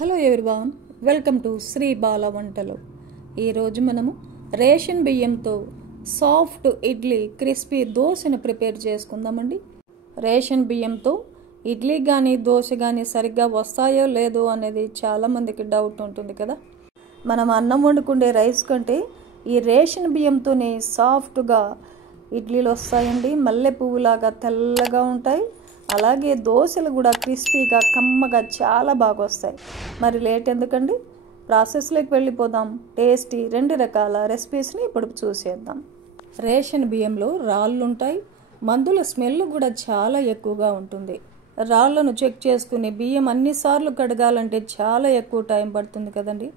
Hello everyone, welcome to Sri Bala Vantalu. ఈరోజు మనము ration బియ్యంతో సాఫ్ట్ ఇడ్లీ, క్రిస్పీ దోశను ప్రిపేర్ చేసుకుందామండి. రేషన్ బియ్యంతో ఇడ్లీ కానీ దోశ కానీ సరిగ్గా వస్తాయో లేదో అనేది చాలామందికి డౌట్ ఉంటుంది కదా. మనం అన్నం వండుకునే రైస్ కంటే ఈ రేషన్ బియ్యంతోనే సాఫ్ట్గా ఇడ్లీలు వస్తాయండి. మల్లె పువ్వులాగా తెల్లగా ఉంటాయి. అలాగే దోశలు కూడా క్రిస్పీగా కమ్మగా చాలా బాగా వస్తాయి. మరి లేట్ ఎందుకండి, ప్రాసెస్లోకి వెళ్ళిపోదాం. టేస్టీ 2 రకాల రెసిపీస్ని ఇప్పుడు చూసేద్దాం. రేషన్ బియ్యంలో రాళ్ళు ఉంటాయి. మందుల స్మెల్ కూడా చాలా ఎక్కువగా ఉంటుంది. రాళ్లను చెక్ చేసుకుని బియ్యం అన్నిసార్లు కడగాలంటే చాలా ఎక్కువ టైం పడుతుంది కదండి.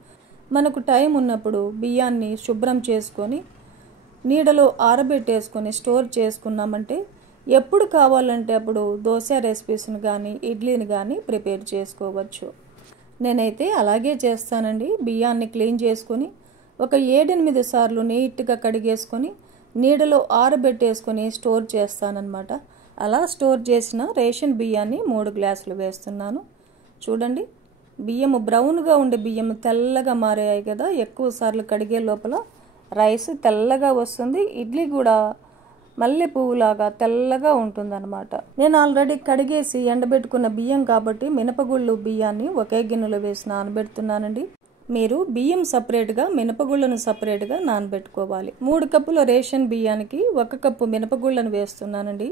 మనకు టైం ఉన్నప్పుడు బియ్యాన్ని శుభ్రం చేసుకొని నీడలో ఆరబెట్టేసుకొని స్టోర్ చేసుకున్నామంటే ఎప్పుడు కావాలంటే అప్పుడు దోశ రెసిపీస్ని కానీ ఇడ్లీని కానీ ప్రిపేర్ చేసుకోవచ్చు. నేనైతే అలాగే చేస్తానండి. బియ్యాన్ని క్లీన్ చేసుకొని ఒక 7-8 సార్లు నీట్గా కడిగేసుకొని నీడలో ఆరబెట్టేసుకొని స్టోర్ చేస్తానన్నమాట. అలా స్టోర్ చేసిన రేషన్ బియ్యాన్ని 3 గ్లాసులు వేస్తున్నాను. చూడండి, బియ్యము బ్రౌన్గా ఉండే బియ్యం తెల్లగా మారాయి కదా. ఎక్కువ సార్లు కడిగే లోపల రైస్ తెల్లగా వస్తుంది. ఇడ్లీ కూడా మల్లె పువ్వులాగా తెల్లగా ఉంటుందన్నమాట. నేను ఆల్రెడీ కడిగేసి ఎండబెట్టుకున్న బియ్యం కాబట్టి మినపగుళ్ళు బియ్యాన్ని ఒకే గిన్నెలో వేసి నానబెడుతున్నానండి. మీరు బియ్యం సపరేట్గా మినపగుళ్ళను సపరేట్గా నానబెట్టుకోవాలి. 3 కప్పుల రేషన్ బియ్యానికి 1 కప్పు మినపగుళ్ళను వేస్తున్నానండి.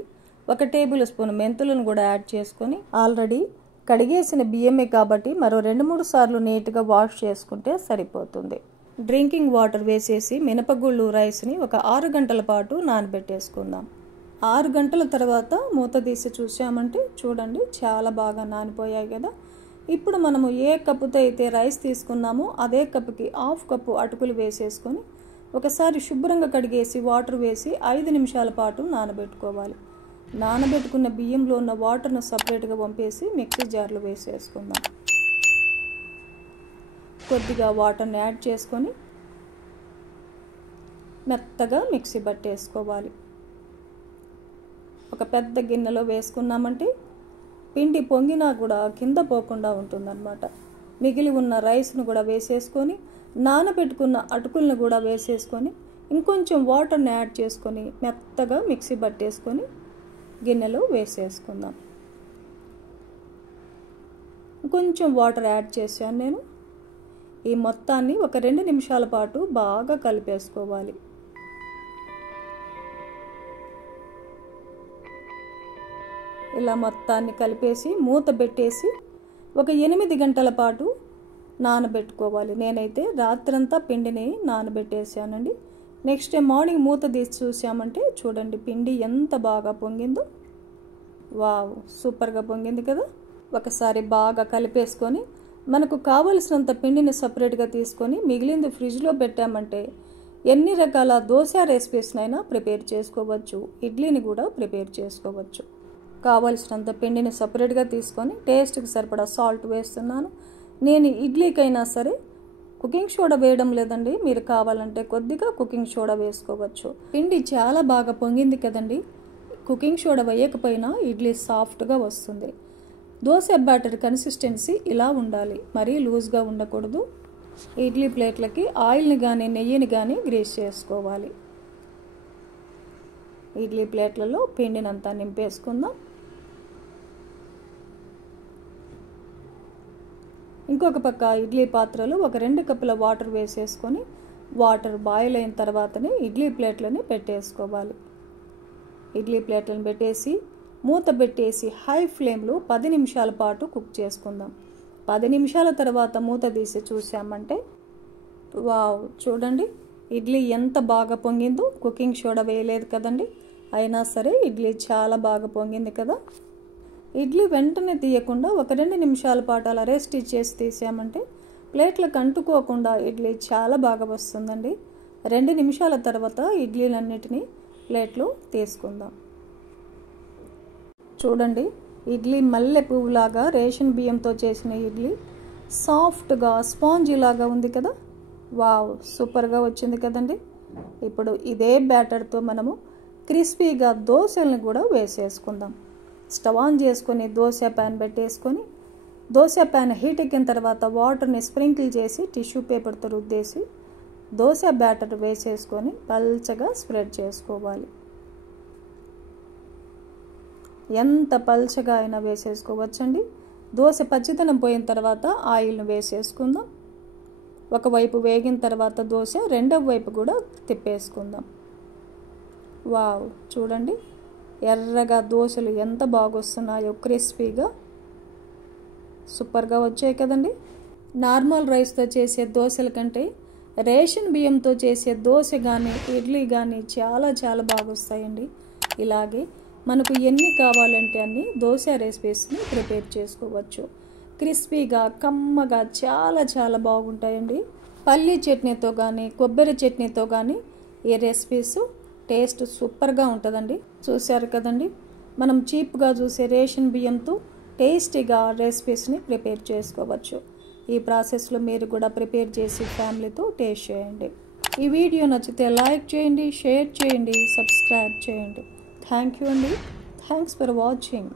1 టేబుల్ స్పూన్ మెంతులను కూడా యాడ్ చేసుకొని ఆల్రెడీ కడిగేసిన బియ్యమే కాబట్టి మరో 2-3 సార్లు నీట్గా వాష్ చేసుకుంటే సరిపోతుంది. డ్రింకింగ్ వాటర్ వేసేసి మినపగుళ్ళు రైస్ని ఒక 6 గంటల పాటు నానబెట్టేసుకుందాం. 6 గంటల తర్వాత మూత తీసి చూసామంటే చూడండి, చాలా బాగా నానిపోయాయి కదా. ఇప్పుడు మనము ఏ కప్పుతో అయితే రైస్ తీసుకున్నామో అదే కప్పుకి 1/2 కప్పు అటుకులు వేసేసుకొని ఒకసారి శుభ్రంగా కడిగేసి వాటర్ వేసి 5 నిమిషాల పాటు నానబెట్టుకోవాలి. నానబెట్టుకున్న బియ్యంలో ఉన్న వాటర్ను సపరేట్గా వంపేసి మిక్సీ జార్లో వేసేసుకుందాం. కొద్దిగా వాటర్ని యాడ్ చేసుకొని మెత్తగా మిక్సీ పట్టేసుకోవాలి. ఒక పెద్ద గిన్నెలో వేసుకున్నామంటే పిండి పొంగినా కూడా కింద పోకుండా ఉంటుందన్నమాట. మిగిలి ఉన్న రైస్ను కూడా వేసేసుకొని నానబెట్టుకున్న అటుకులను కూడా వేసేసుకొని ఇంకొంచెం వాటర్ని యాడ్ చేసుకొని మెత్తగా మిక్సీ పట్టేసుకొని గిన్నెలో వేసేసుకుందాం. కొంచెం వాటర్ యాడ్ చేశాను నేను. ఈ మొత్తాన్ని ఒక 2 నిమిషాల పాటు బాగా కలిపేసుకోవాలి. ఇలా మొత్తాన్ని కలిపేసి మూత పెట్టేసి ఒక 8 గంటల పాటు నానబెట్టుకోవాలి. నేనైతే రాత్రంతా పిండిని నానబెట్టేసానండి. నెక్స్ట్ డే మార్నింగ్ మూత తీసి చూసామంటే చూడండి, పిండి ఎంత బాగా పొంగిందో. వావ్, సూపర్గా పొంగింది కదా. ఒకసారి బాగా కలిపేసుకొని మనకు కావలసినంత పిండిని సపరేట్గా తీసుకొని మిగిలింది ఫ్రిడ్జ్లో పెట్టామంటే ఎన్ని రకాల దోశ రెసిపీస్నైనా ప్రిపేర్ చేసుకోవచ్చు. ఇడ్లీని కూడా ప్రిపేర్ చేసుకోవచ్చు. కావలసినంత పిండిని సపరేట్గా తీసుకొని టేస్ట్కి సరిపడా సాల్ట్ వేస్తున్నాను. నేను ఇడ్లీకైనా సరే కుకింగ్ సోడా వేయడం లేదండి. మీరు కావాలంటే కొద్దిగా కుకింగ్ సోడా వేసుకోవచ్చు. పిండి చాలా బాగా పొంగింది కదండి. కుకింగ్ సోడా వేయకపోయినా ఇడ్లీ సాఫ్ట్గా వస్తుంది. దోశ బ్యాటర్ కన్సిస్టెన్సీ ఇలా ఉండాలి, మరీ లూజ్గా ఉండకూడదు. ఇడ్లీ ప్లేట్లకి ఆయిల్ని కానీ నెయ్యిని కానీ గ్రీస్ చేసుకోవాలి. ఇడ్లీ ప్లేట్లలో పిండినంతా నింపేసుకుందాం. ఇంకొక పక్క ఇడ్లీ పాత్రలో ఒక 2 కప్పుల వాటర్ వేసేసుకొని వాటర్ బాయిల్ అయిన తర్వాతనే ఇడ్లీ ప్లేట్లని పెట్టేసుకోవాలి. ఇడ్లీ ప్లేట్లను పెట్టేసి మూత పెట్టేసి హై ఫ్లేమ్లో 10 నిమిషాల పాటు కుక్ చేసుకుందాం. 10 నిమిషాల తర్వాత మూత తీసి చూసామంటే వావ్, చూడండి ఇడ్లీ ఎంత బాగా పొంగిందో. కుకింగ్ సోడా వేయలేదు కదండి, అయినా సరే ఇడ్లీ చాలా బాగా పొంగింది కదా. ఇడ్లీ వెంటనే తీయకుండా ఒక 2 నిమిషాల పాటు అలా రెస్ట్ ఇచ్చేసి తీసామంటే ప్లేట్లకు అంటుకోకుండా ఇడ్లీ చాలా బాగా వస్తుందండి. 2 నిమిషాల తర్వాత ఇడ్లీలన్నిటినీ ప్లేట్లో తీసుకుందాం. చూడండి, ఇడ్లీ మల్లె పువ్వులాగా రేషన్ బియ్యంతో చేసిన ఇడ్లీ సాఫ్ట్గా స్పాంజీలాగా ఉంది కదా. వావ్, సూపర్గా వచ్చింది కదండి. ఇప్పుడు ఇదే బ్యాటర్తో మనము క్రిస్పీగా దోశలను కూడా వేసేసుకుందాం. స్టవ్ ఆన్ చేసుకొని దోశ ప్యాన్ పెట్టేసుకొని దోశ ప్యాన్ హీట్ ఎక్కిన తర్వాత వాటర్ని స్ప్రింకిల్ చేసి టిష్యూ పేపర్తో రుద్దేసి దోశ బ్యాటర్ వేసేసుకొని పల్చగా స్ప్రెడ్ చేసుకోవాలి. ఎంత పల్చగా అయినా వేసేసుకోవచ్చండి. దోశ పచ్చితనం పోయిన తర్వాత ఆయిల్ను వేసేసుకుందాం. ఒకవైపు వేగిన తర్వాత దోశ రెండవ వైపు కూడా తిప్పేసుకుందాం. వావ్, చూడండి ఎర్రగా దోశలు ఎంత బాగొస్తున్నాయో, క్రిస్పీగా సూపర్గా వచ్చాయి కదండి. నార్మల్ రైస్తో చేసే దోశల కంటే రేషన్ బియ్యంతో చేసే దోశ కానీ ఇడ్లీ కానీ చాలా చాలా బాగొస్తాయండి. ఇలాగే మనకు ఎన్ని కావాలంటే అన్ని దోశ రెసిపీస్ని ప్రిపేర్ చేసుకోవచ్చు. క్రిస్పీగా కమ్మగా చాలా చాలా బాగుంటాయండి. పల్లీ చట్నీతో కానీ కొబ్బరి చట్నీతో కానీ ఈ రెసిపీస్ టేస్ట్ సూపర్గా ఉంటుందండి. చూశారు కదండి, మనం చీప్గా చూసే రేషన్ బియ్యంతో టేస్టీగా రెసిపీస్ని ప్రిపేర్ చేసుకోవచ్చు. ఈ ప్రాసెస్లో మీరు కూడా ప్రిపేర్ చేసి ఫ్యామిలీతో టేస్ట్ చేయండి. ఈ వీడియో నచ్చితే లైక్ చేయండి, షేర్ చేయండి, సబ్స్క్రైబ్ చేయండి. థ్యాంక్ యూ అండి. Thanks for watching.